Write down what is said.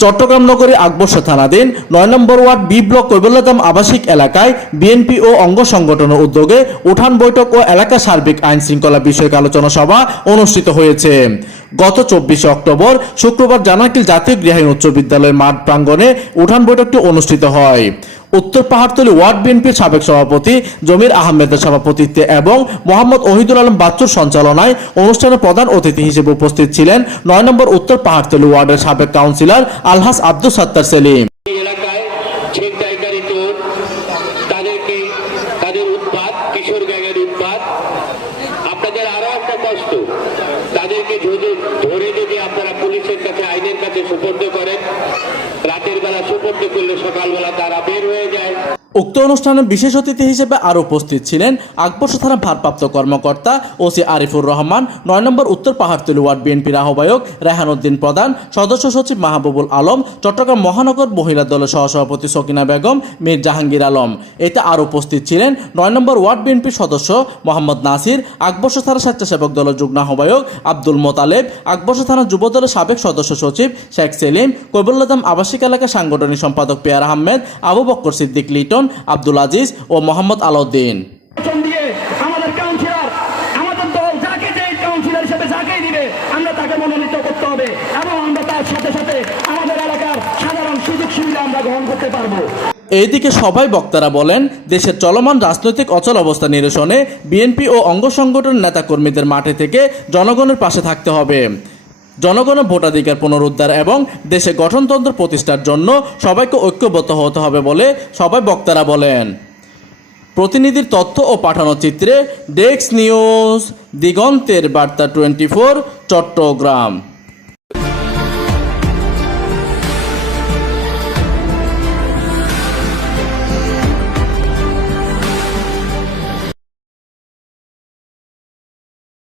চট্টগ্রাম নগরী আকবর্ষা থানাধীন ৯ নম্বর word B block Kaivalyadham আবাসিক এলাকায় বিএনপি ও অঙ্গ সংগঠনের উদ্যোগে উঠান বৈঠক ও এলাকা সার্বিক আইন শৃঙ্খলা বিষয়ক আলোচনা সভা অনুষ্ঠিত হয়েছে। গত ২৪ অক্টোবর শুক্রবার জানাকিল জাতীয় গৃহায়ণ উচ্চ বিদ্যালয়ের মাঠ প্রাঙ্গণে উঠান বৈঠকটি অনুষ্ঠিত হয়। উত্তর পাহাড়তলী ওয়ার্ড বিএনপির সাবেক সভাপতি জমির আহমেদের সভাপতিত্বে এবং মোহাম্মদ ওহিদুল আলম বাচ্চুর সঞ্চালনায় অনুষ্ঠানে প্রধান অতিথি হিসেবে উপস্থিত ছিলেন ৯ নম্বর উত্তর পাহাড়তলী ওয়ার্ডের সাবেক কাউন্সিলর আলহাজ আব্দুল সাত্তার সেলিম। কিশোর গ্যাংয়ের উৎপাত, আপনাদের আরো একটা কষ্ট, তাদেরকে ধরে যদি আপনারা পুলিশের কাছে আইনের কাছে সুপর্দ করেন, রাতের বেলা সুপর্দ করলে সকালবেলা তারা বের হয়ে যায়। উক্ত অনুষ্ঠানে বিশেষ অতিথি হিসেবে আরও উপস্থিত ছিলেন আকবর্ষা থানা ভারপ্রাপ্ত কর্মকর্তা ওসি আরিফুর রহমান, ৯ নম্বর উত্তর পাহাড়তলী ওয়ার্ড বিএনপির আহ্বায়ক রেহান উদ্দিন প্রধান, সদস্য সচিব মাহবুবুল আলম, চট্টগ্রাম মহানগর মহিলা দলের সহসভাপতি সকিনা বেগম, মীর জাহাঙ্গীর আলম। এতে আরও উপস্থিত ছিলেন ৯ নম্বর ওয়ার্ড বিএনপির সদস্য মোহাম্মদ নাসির, আকবর্ষা থানা স্বেচ্ছাসেবক দলের যুগ্ম আহ্বায়ক আব্দুল মোতালেব, আকবর্ষা থানা যুব দলের সাবেক সদস্য সচিব শেখ সেলিম, কৈবল্যধাম আবাসিক এলাকা সাংগঠনিক সম্পাদক পেয়ার আহমেদ, আবু বক্কর সিদ্দিক লিটন, আব্দুল আজিজ ও মোহাম্মদ আলাউদ্দিন। আমাদের কাউন্সিলর, আমাদের দল যাকে যে কাউন্সিলরের সাথে যাকেই দিবে আমরা তাকে মনোনীত করতে হবে এবং আমরা তার সাথে সাথে আমাদের এলাকার সাধারণ সুযোগ সুবিধা আমরা গ্রহণ করতে পারবো। এইদিকে সবাই বক্তারা বলেন, দেশের চলমান রাজনৈতিক অচল অবস্থা নিরসনে বিএনপি ও অঙ্গ সংগঠনের নেতাকর্মীদের মাঠে থেকে জনগণের পাশে থাকতে হবে। জনগণের ভোটাধিকার পুনরুদ্ধার এবং দেশে গঠনতন্ত্র প্রতিষ্ঠার জন্য সবাইকে ঐক্যবদ্ধ হতে হবে বলে সবাই বক্তারা বলেন। প্রতিনিধির তথ্য ও পাঠানো চিত্রে ডেস্ক নিউজ, দিগন্তের বার্তা 24, চট্টগ্রাম।